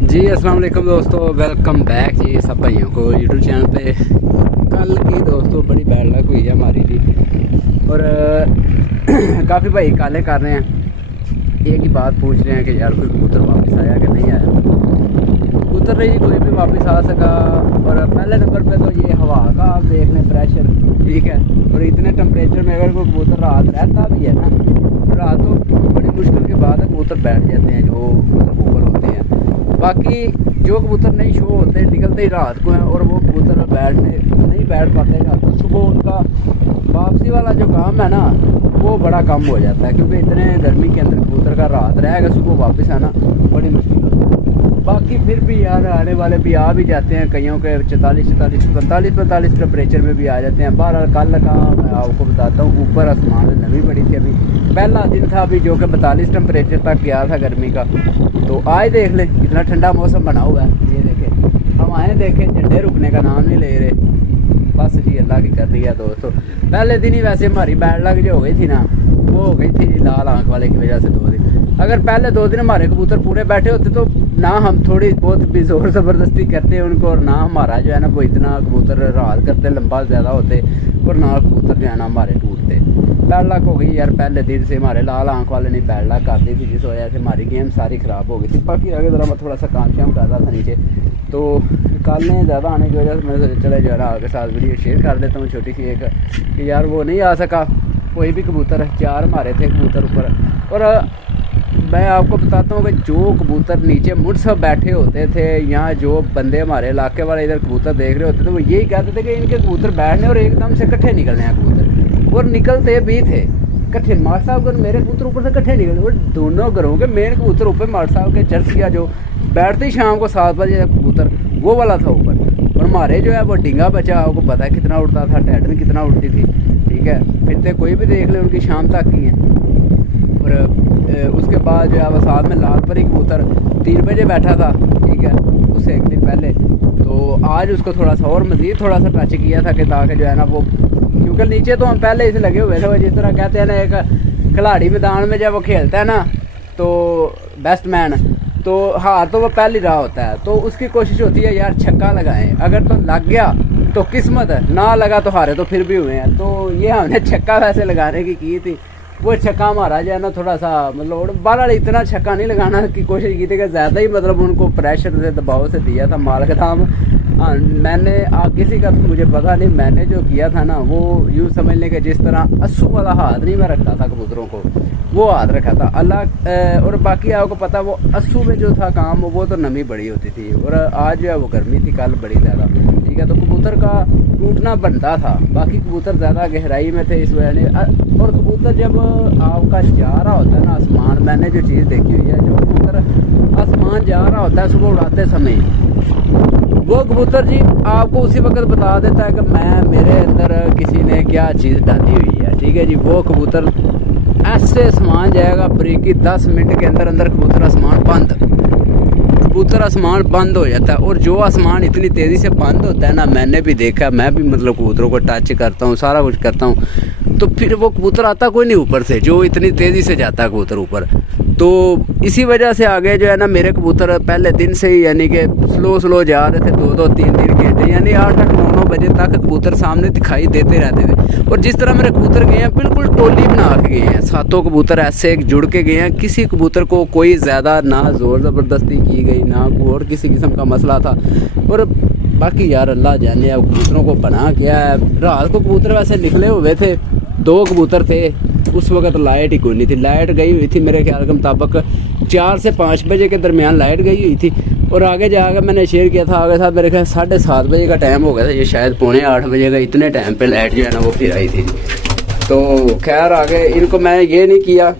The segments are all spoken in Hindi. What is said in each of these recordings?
जी अस्सलाम वालेकुम दोस्तों, वेलकम बैक जी सब भाइयों को यूट्यूब चैनल पे। कल की दोस्तों बड़ी बैड लक हुई है हमारी जी, और काफ़ी भाई काले कर रहे हैं। एक ही बात पूछ रहे हैं कि यार कोई कबूतर वापस आया कि नहीं आया। कबूतर नहीं जी कोई भी वापस आ सका। और पहले नंबर पे तो ये हवा का आप देख लें प्रेशर, ठीक है। और इतने टेम्परेचर में अगर कोई कबूतर रात रहता भी है ना, रात तो बड़ी मुश्किल के बाद कबूतर बैठ जाते हैं जो ऊपर होते हैं। बाकी जो कबूतर नहीं शो होते निकलते ही रात को हैं, और वो कबूतर नहीं बैठ पाते रात को। सुबह उनका वापसी वाला जो काम है ना वो बड़ा कम हो जाता है, क्योंकि इतने गर्मी के अंदर कबूतर का रात रहेगा, सुबह वापस आना बड़ी मुश्किल होती है। बाकी फिर भी यार आने वाले भी आ भी जाते हैं, कईयों के 44, 44, 45 टेम्परेचर में भी आ जाते हैं। बहरहाल कल का मैं आपको बताता हूँ, ऊपर आसमान में नमी पड़ी थी। अभी पहला दिन था अभी जो कि 42 टेम्परेचर तक गया था गर्मी का। तो आज देख ले कितना ठंडा मौसम बना हुआ है। ये देखे हम आए देखे झंडे रुकने का नाम नहीं ले रहे। बस जी अल्लाह की कर रही है दोस्तों। पहले दिन ही वैसे हमारी बैड लक जो हो गई थी ना, वो हो गई थी लाल आंख वाले की वजह से 2 दिन। अगर पहले 2 दिन हमारे कबूतर पूरे बैठे होते तो ना हम थोड़ी बहुत भी जोर ज़बरदस्ती करते उनको, और ना हमारा जो है ना वो इतना कबूतर रात करते लंबा ज़्यादा होते, और ना कबूतर जो है ना हमारे टूटते। बैड लक हो गई यार, पहले दिन से हमारे लाल आंख वाले ने बैड लक कर दी थी, जिस वजह से हमारी गेम सारी ख़राब हो गई थी। बाकी आगे ज़रा मैं थोड़ा सा काम शाम कर रहा था नीचे, तो कल ने ज़्यादा आने की वजह से मैं सोचा चले जो है ना आपके साथ वीडियो शेयर कर देता हूँ छोटी सी एक, कि यार वो नहीं आ सका कोई भी कबूतर। 4 हमारे थे कबूतर ऊपर। और मैं आपको बताता हूँ कि जो कबूतर नीचे मुड़सब बैठे होते थे, यहाँ जो बंदे हमारे इलाके वाले इधर कबूतर देख रहे होते थे, वो यही कहते थे कि इनके कबूतर बैठने और एकदम से इकट्ठे निकलने हैं कबूतर, और निकलते भी थे इकट्ठे। मार साहब अगर मेरे कबूतर ऊपर से इकट्ठे निकले, और दोनों घरों के मेन कबूतर ऊपर मार साहब के चर्च किया जो बैठते ही शाम को 7 बजे कबूतर वो वाला था ऊपर। और हमारे जो है वो डिंगा बचा, आपको पता है कितना उड़ता था, टैटन कितना उड़ती थी, ठीक है। फिरते कोई भी देख ले उनकी शाम तक की है। और उसके बाद जो है वो साथ में लाल परी कबूतर 3 बजे बैठा था, ठीक है, उससे एक दिन पहले। तो आज उसको थोड़ा सा और मज़ीद थोड़ा सा टच किया था कि ताकि जो है ना वो, क्योंकि नीचे तो हम पहले इसे लगे हुए थे। वो जिस तरह कहते हैं ना एक खिलाड़ी मैदान में जब वो खेलता है ना तो बैट्समैन, तो हार तो वो पहले रहा होता है, तो उसकी कोशिश होती है यार छक्का लगाएं, अगर तो लग गया तो किस्मत है, ना लगा तो हारे तो फिर भी हुए हैं। तो ये हमने छक्का वैसे लगाने की थी। वो छक्का हमारा जो है ना थोड़ा सा मतलब बारह इतना छक्का नहीं लगाना की कोशिश की थी कि ज़्यादा ही मतलब उनको प्रेशर से दबाव से दिया था माल का दाम। हाँ मैंने किसी का तो मुझे पता नहीं, मैंने जो किया था ना वो यूँ समझ लें कि जिस तरह अस्सू वाला हाथ नहीं मैं रखता था कबूतरों को, वो हाथ रखा था अल्लाह। और बाकी आपको पता वो अस्सू में जो था काम वो तो नमी बड़ी होती थी, और आज जो है वो गर्मी थी कल बड़ी ज़्यादा, ठीक है। तो कबूतर का टूटना बनता था, बाकी कबूतर ज़्यादा गहराई में थे इस वजह से। और कबूतर जब आपका जा रहा होता है ना आसमान, मैंने जो चीज़ देखी हुई है, जो कबूतर आसमान जा रहा होता है सुबह उड़ाते समय, वो कबूतर जी आपको उसी वक्त बता देता है कि मेरे अंदर किसी ने क्या चीज़ डाली हुई है, ठीक है जी। वो कबूतर ऐसे आसमान जाएगा ब्रेकी 10 मिनट के अंदर अंदर कबूतर आसमान बंद हो जाता है। और जो आसमान इतनी तेज़ी से बंद होता है ना, मैंने भी देखा, मैं भी मतलब कबूतरों को टच करता हूँ, सारा कुछ करता हूँ, तो फिर वो कबूतर आता कोई नहीं ऊपर से, जो इतनी तेज़ी से जाता है कबूतर ऊपर। तो इसी वजह से आगे जो है ना मेरे कबूतर पहले दिन से ही यानी कि स्लो जा रहे थे, 2-2, 3-3 घंटे यानी 8-8, 9-9 बजे तक कबूतर सामने दिखाई देते रहते थे। और जिस तरह मेरे कबूतर गए हैं बिल्कुल टोली बना के गए हैं, 7 कबूतर ऐसे जुड़ के गए हैं, किसी कबूतर को कोई ज़्यादा ना ज़ोर ज़बरदस्ती की गई, ना कोई और किसी किस्म का मसला था। और बाकी यार अल्लाह जाने अब कबूतरों को बना क्या है। रात को कबूतर वैसे निकले हुए थे, 2 कबूतर थे, उस वक्त लाइट ही कोई नहीं थी। लाइट गई हुई थी मेरे ख्याल के मुताबिक 4 से 5 बजे के दरमियान लाइट गई हुई थी। और आगे जाकर मैंने शेयर किया था, आगे था मेरे ख्याल 7:30 बजे का टाइम हो गया था, ये शायद 7:45 बजे का, इतने टाइम पे लाइट जो है ना वो फिर आई थी। तो खैर आगे इनको मैं ये नहीं किया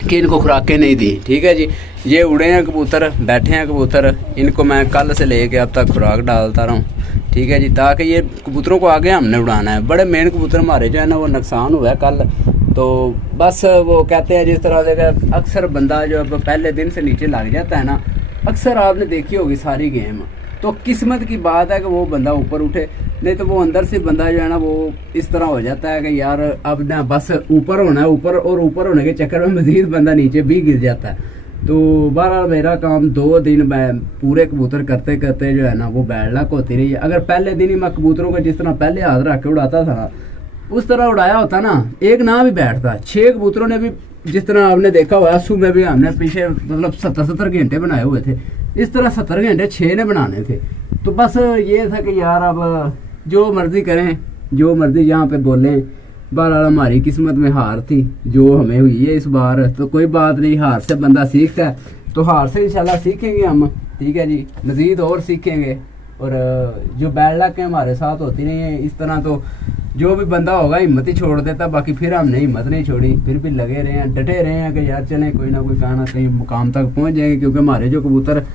कि इनको खुराकें नहीं दी, ठीक है जी। ये उड़े हैं कबूतर, बैठे हैं कबूतर, इनको मैं कल से लेके अब तक खुराक डालता रहा हूँ, ठीक है जी, ताकि ये कबूतरों को आगे हमने उड़ाना है। बड़े मेन कबूतर हमारे जो है ना वो नुकसान हुआ है कल। तो बस वो कहते हैं जिस तरह से अक्सर बंदा जो अब पहले दिन से नीचे लग जाता है ना, अक्सर आपने देखी होगी सारी गेम, तो किस्मत की बात है कि वो बंदा ऊपर उठे, नहीं तो वो अंदर से बंदा जो है ना वो इस तरह हो जाता है कि यार अब ना बस ऊपर होना है, ऊपर, और ऊपर होने के चक्कर में मजीद बंदा नीचे भी गिर जाता है। तो बहरहाल मेरा काम 2 दिन मैं पूरे कबूतर करते करते जो है ना वो बैड लक होती रही है। अगर पहले दिन ही मैं कबूतरों को जिस तरह पहले हाथ रख के उड़ाता था उस तरह उड़ाया होता ना, एक ना भी बैठता। 6 कबूतरों ने भी जिस तरह आपने देखा हुआ असू में भी हमने पीछे मतलब 70 घंटे बनाए हुए थे, इस तरह 70 घंटे 6 ने बनाने थे। तो बस ये था कि यार अब जो मर्जी करें, जो मर्जी यहाँ पे बोलें, बहरहाल हमारी किस्मत में हार थी जो हमें हुई है इस बार। तो कोई बात नहीं, हार से बंदा सीखता है, तो हार से इंशाल्लाह सीखेंगे हम, ठीक है जी, मज़ीद और सीखेंगे। और जो बैड लक है हमारे साथ होती नहीं है इस तरह, तो जो भी बंदा होगा हिम्मत ही छोड़ देता। बाकी फिर हमने हिम्मत नहीं छोड़ी, फिर भी लगे रहे हैं, डटे रहे हैं कि यार चलें कोई ना कोई कहीं ना कहीं मुकाम तक पहुंच जाएंगे। क्योंकि हमारे जो कबूतर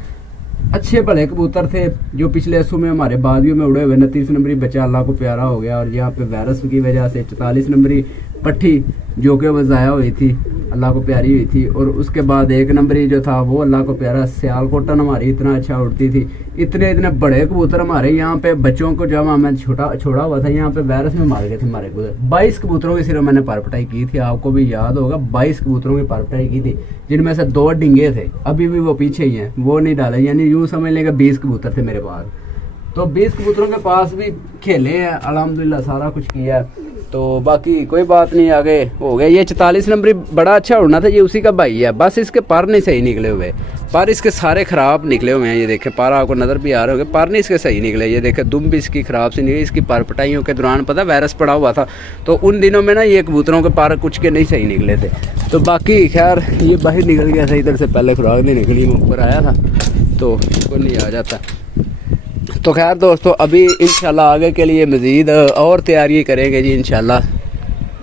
अच्छे भले कबूतर थे जो पिछले असू में हमारे बाजियों में उड़े हुए, 29 नंबरी बच्चा अल्लाह को प्यारा हो गया, और यहाँ पे वायरस की वजह से 44 नंबरी पट्ठी जो कि वो ज़ाया हुई थी, अल्लाह को प्यारी हुई थी। और उसके बाद 1 नंबरी जो था वो अल्लाह को प्यारा, सियालकोटन हमारी इतना अच्छा उड़ती थी। इतने बड़े कबूतर हमारे यहाँ पे बच्चों को जब मैं छोड़ा हुआ था यहाँ पे वायरस में मार गए थे हमारे कबूतर। 22 कबूतरों की सिर्फ मैंने परपटाई की थी, आपको भी याद होगा, 22 कबूतरों की परपटाई की थी, जिनमें से 2 डिंगे थे, अभी भी वो पीछे ही हैं, वो नहीं डाले। यानी यूँ समझ लेंगे 20 कबूतर थे मेरे पास। तो 20 कबूतरों के पास भी खेले हैं अल्हम्दुलिल्लाह, सारा कुछ किया है। तो बाकी कोई बात नहीं, आगे हो गया। ये 44 नंबरी बड़ा अच्छा उड़ना था, ये उसी का भाई है, बस इसके पर नहीं सही निकले हुए, पर इसके सारे ख़राब निकले हुए हैं। ये देखे पर आपको नज़र भी आ रहे होंगे, पर नहीं इसके सही निकले। ये देखे दुम भी इसकी ख़राब सी निकली। इसकी पर पटाइयों के दौरान पता वायरस पड़ा हुआ था, तो उन दिनों में ना ये कबूतरों के पर कुछ के नहीं सही निकले थे। तो बाकी खैर ये बाहर निकल गया था, इधर से पहले खुराक नहीं निकली, मैं ऊपर आया था तो कोई नहीं आ जाता। तो खैर दोस्तों अभी इंशाल्लाह आगे के लिए मज़ीद और तैयारी करेंगे जी इंशाल्लाह।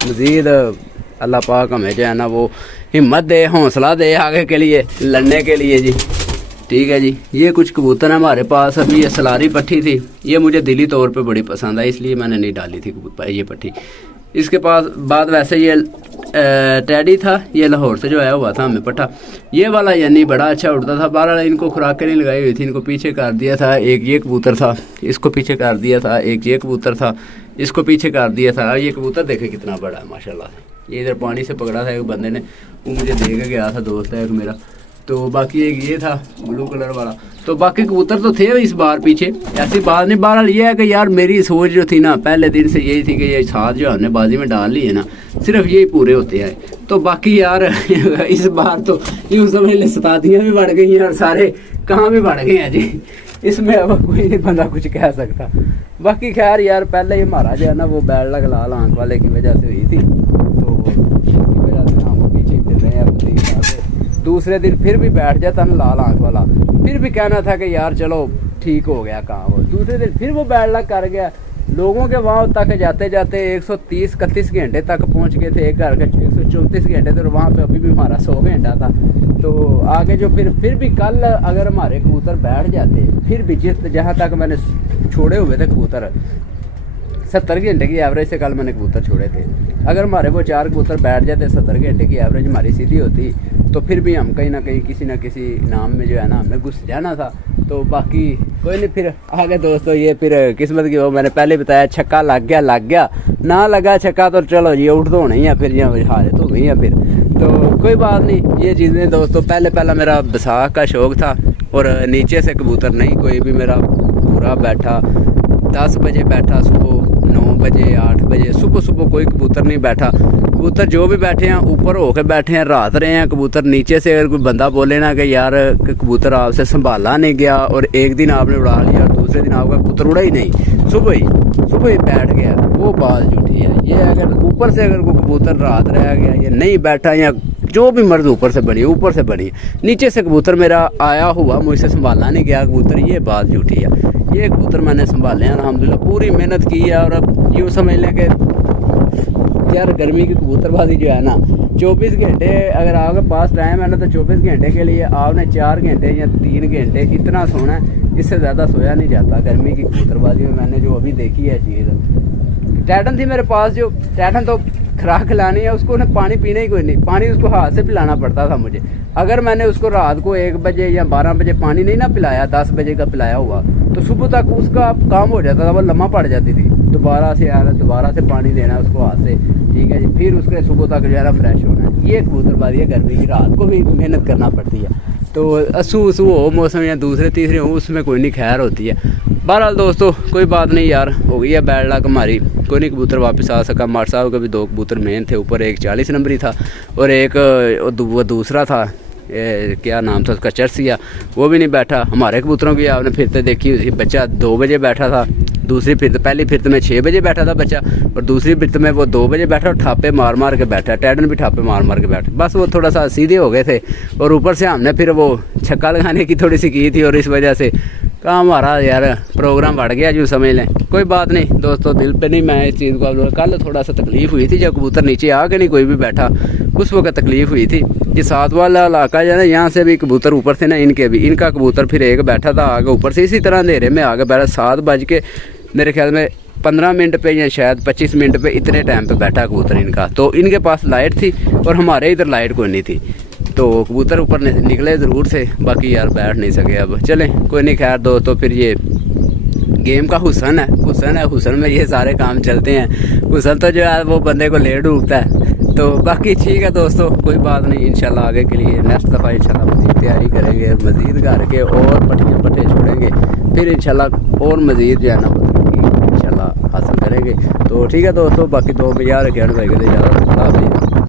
मज़ीद अल्लाह पाक हमें जो है ना वो हिम्मत दे, हौसला दे आगे के लिए लड़ने के लिए जी, ठीक है जी। ये कुछ कबूतर हैं हमारे पास। अभी ये सलारी पट्टी थी, ये मुझे दिली तौर पे बड़ी पसंद आई, इसलिए मैंने नहीं डाली थी ये पट्टी। इसके पास बाद वैसे ये टैडी था, ये लाहौर से जो आया हुआ था हमें पट्टा, ये वाला यानी बड़ा अच्छा उड़ता था। 12 इनको खुराकें नहीं लगाई हुई थी, इनको पीछे कर दिया था। एक ये कबूतर था, इसको पीछे कर दिया था। एक ये कबूतर था, इसको पीछे कर दिया था। ये कबूतर देखे कितना बड़ा है माशाल्लाह। ये इधर पानी से पकड़ा था एक बंदे ने, वो मुझे दे के गया था, दोस्त है एक मेरा। तो बाकी एक ये था ब्लू कलर वाला। तो बाकी कबूतर तो थे इस बार पीछे, ऐसी बात नहीं। बहरहाल ये है कि यार मेरी सोच जो थी ना पहले दिन से यही थी कि ये साथ जो हमने बाजी में डाल ली है ना, सिर्फ यही पूरे होते हैं। तो बाकी यार इस बार तो यूँ समझ ले सतादियाँ भी बढ़ गई हैं और सारे कहाँ भी बढ़ गए हैं जी। इसमें अब कोई नहीं बंदा कुछ कह सकता। बाकी खैर यार पहले ही हमारा जो है ना वो बैड लक लाल आंख वाले की वजह से हुई थी, तो इसकी वजह से हम पीछे फिर रहे हैं। दूसरे दिन फिर भी बैठ जाता ना लाल आंख वाला, फिर भी कहना था कि यार चलो ठीक हो गया काम। वो दूसरे दिन फिर वो बैड लक कर गया। लोगों के वहाँ तक जाते जाते 130-31 घंटे तक पहुँच गए थे, एक घर के 134 घंटे थे, और वहाँ पे अभी भी हमारा 100 घंटा था। तो आगे जो फिर भी कल अगर हमारे कबूतर बैठ जाते, फिर भी जहाँ तक मैंने छोड़े हुए थे कबूतर 70 घंटे की एवरेज से कल मैंने कबूतर छोड़े थे, अगर हमारे वो 4 कबूतर बैठ जाते 70 घंटे की एवरेज हमारी सीधी होती, तो फिर भी हम कहीं ना कहीं किसी ना किसी नाम में जो है ना हमें घुस जाना था। तो बाकी कोई नहीं, फिर आगे दोस्तों ये फिर किस्मत की वो मैंने पहले बताया, छक्का लग गया ना लगा छक्का तो चलो ये उठ तो नहीं है, फिर यहाँ हालत हो गई है फिर। तो कोई बात नहीं, ये चीज़ें दोस्तों पहले मेरा बैसाख का शौक़ था, और नीचे से कबूतर नहीं कोई भी मेरा पूरा बैठा। 10 बजे बैठा, सुबह 9 बजे 8 बजे, सुबह कोई कबूतर नहीं बैठा। कबूतर जो भी बैठे हैं ऊपर होकर बैठे हैं, रात रहे हैं कबूतर। नीचे से अगर कोई बंदा बोले ना कि यार कबूतर आपसे संभाला नहीं गया, और एक दिन आपने उड़ा लिया और दूसरे दिन आपका कबूतर उड़ा ही नहीं, सुबह ही बैठ गया, वो बात झूठी है। ये अगर ऊपर से अगर कोई कबूतर रात रह गया या नहीं बैठा, या जो भी मर्ज ऊपर से बनी, नीचे से कबूतर मेरा आया हुआ मुझसे संभाला नहीं गया कबूतर, ये बात झूठी है। ये कबूतर मैंने संभाले हैं अल्हम्दुलिल्लाह, पूरी मेहनत की है। और अब यूँ समझ लें कि यार गर्मी की कबूतरबाजी जो है ना, 24 घंटे अगर आपके पास टाइम है ना, तो 24 घंटे के लिए आपने 4 घंटे या 3 घंटे इतना सोना है, इससे ज़्यादा सोया नहीं जाता गर्मी की कबूतरबाजी में। मैंने जो अभी देखी है चीज़, टैटन थी मेरे पास, जो टैटन तो खुराक खिलानी है उसको, ना पानी पीना ही कोई नहीं, पानी उसको हाथ से पिलाना पड़ता था मुझे। अगर मैंने उसको रात को 1 बजे या 12 बजे पानी नहीं ना पिलाया, 10 बजे का पिलाया हुआ, तो सुबह तक उसका काम हो जाता था, वो लम्हा पड़ जाती थी। दोबारा से पानी देना उसको हाथ से, ठीक है जी। फिर उसके सुबह तक जो है ना फ्रेश होना है। ये कबूतरबाजी है, गर्मी की रात को भी मेहनत करना पड़ती है। तो असू हो मौसम या दूसरे तीसरे हो, उसमें कोई नहीं खैर होती है। बहरहाल दोस्तों कोई बात नहीं यार, हो गई है बैड लक हमारी, कोई नहीं कबूतर वापस आ सका। मार साहब के भी 2 कबूतर मेन थे, ऊपर एक 40 नंबरी था और एक वो दूसरा था, क्या नाम था उसका, चर्सिया, वो भी नहीं बैठा। हमारे कबूतरों की आपने फिरते देखी हुई, बच्चा 2 बजे बैठा था, दूसरी फिरत पहली फिरत में 6 बजे बैठा था बच्चा, और दूसरी फिरत में वो 2 बजे बैठा और ठापे मार मार के बैठा, टैडन भी ठापे मार मार के बैठा। बस वो थोड़ा सा सीधे हो गए थे और ऊपर से हमने फिर वो छक्का लगाने की थोड़ी सी की थी, और इस वजह से काम हमारा यार प्रोग्राम बढ़ गया जो समझ लें। कोई बात नहीं दोस्तों, दिल पे नहीं मैं इस चीज़ को, कल थोड़ा सा तकलीफ़ हुई थी जब कबूतर नीचे आके नहीं कोई भी बैठा, उस वक्त तकलीफ़ हुई थी। ये 7 वाला इलाका जो है ना, यहाँ से भी कबूतर ऊपर थे ना, इनके भी, इनका कबूतर फिर एक बैठा था आगे ऊपर से, इसी तरह अंधेरे में आगे बैठा 7 बज के मेरे ख्याल में 15 मिनट पे या शायद 25 मिनट पे, इतने टाइम पे बैठा कबूतर इनका। तो इनके पास लाइट थी और हमारे इधर लाइट कोई नहीं थी, तो कबूतर ऊपर निकले ज़रूर से, बाकी यार बैठ नहीं सके। अब चलें कोई नहीं, खैर दोस्तों फिर ये गेम का हुसन है, हुसन में ये सारे काम चलते हैं। हुसन तो जो है वो बंदे को ले डूबता है। तो बाकी ठीक है दोस्तों, कोई बात नहीं, इंशाल्लाह आगे के लिए नेक्स्ट दफ़ा इंशाल्लाह मज़ीद तैयारी करेंगे, मज़ीद घर के और पट्टे छोड़ेंगे, फिर इंशाल्लाह और मज़ीद जो है ना इंशाल्लाह हासिल करेंगे। तो ठीक है दोस्तों, बाकी 2 बजे रखें भाई के ज़्यादा।